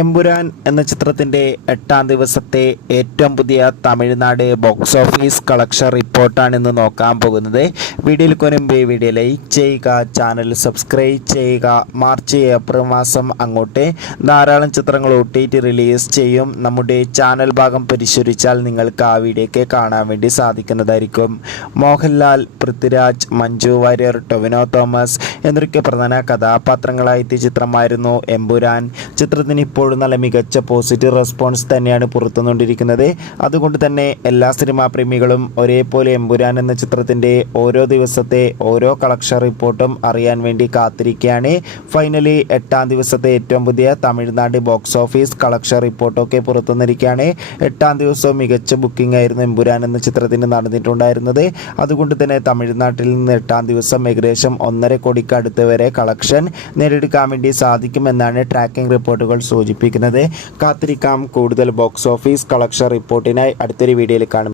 എമ്പുരാൻ എന്ന ചിത്രത്തിൻ്റെ 8-ാം ദിവസത്തെ ഏറ്റവും പുതിയ തമിഴ്നാട് ബോക്സ് ഓഫീസ് കളക്ഷൻ റിപ്പോർട്ടാണ് ഇന്ന് നോക്കാൻ പോകുന്നത്. വീഡിയോയിൽ കൊനുമ്പ് വീഡിയോ ലൈക്ക് ചെയ്യുക, ചാനൽ സബ്സ്ക്രൈബ് ചെയ്യുക. മാർച്ച് ഏപ്രിൽ മാസം അങ്ങോട്ട് ധാരാളം ചിത്രങ്ങൾ OTT റിലീസ് ചെയ്യും. നമ്മുടെ ചാനൽ ഭാഗം പരിശോധിച്ചാൽ നിങ്ങൾക്ക് ആ വീഡിയോയ്ക്ക് കാണാൻ വേണ്ടി സാധിക്കുന്നതായിരിക്കും. മോഹൻലാൽ, പൃഥ്വിരാജ്, മഞ്ജു വാര്യർ, ടൊവിനോ തോമസ് എന്നൊക്കെ പ്രധാന കഥാപാത്രങ്ങളായ ചിത്രമായിരുന്നു എമ്പുരാൻ. ചിത്രത്തിന് ഇപ്പോഴും നല്ല മികച്ച പോസിറ്റീവ് റെസ്പോൺസ് തന്നെയാണ് പുറത്തുകൊണ്ടിരിക്കുന്നത്. അതുകൊണ്ട് തന്നെ എല്ലാ സിനിമാ പ്രേമികളും ഒരേപോലെ എമ്പുരാൻ എന്ന ചിത്രത്തിൻ്റെ ഓരോ ദിവസത്തെ ഓരോ കളക്ഷൻ റിപ്പോർട്ടും അറിയാൻ വേണ്ടി കാത്തിരിക്കുകയാണ്. ഫൈനലി 8-ാം ദിവസത്തെ ഏറ്റവും പുതിയ തമിഴ്നാട് ബോക്സ് ഓഫീസ് കളക്ഷൻ റിപ്പോർട്ടൊക്കെ പുറത്തുവന്നിരിക്കുകയാണ്. 8-ാം ദിവസവും മികച്ച ബുക്കിംഗ് ആയിരുന്നു എമ്പുരാൻ എന്ന ചിത്രത്തിന് നടന്നിട്ടുണ്ടായിരുന്നത്. അതുകൊണ്ട് തന്നെ തമിഴ്നാട്ടിൽ നിന്ന് 8-ാം ദിവസം ഏകദേശം 1.5 കോടിക്ക് അടുത്ത് വരെ കളക്ഷൻ നേടിയെടുക്കാൻ വേണ്ടി സാധിക്കുമെന്നാണ് ട്രാക്കിംഗ് റിപ്പോർട്ടുകൾ സൂചിപ്പിക്കുന്നത്. കാത്തിരിക്കാം കൂടുതൽ ബോക്സ് ഓഫീസ് കളക്ഷൻ റിപ്പോർട്ടിനായി. അടുത്തൊരു വീഡിയോയിൽ കാണും.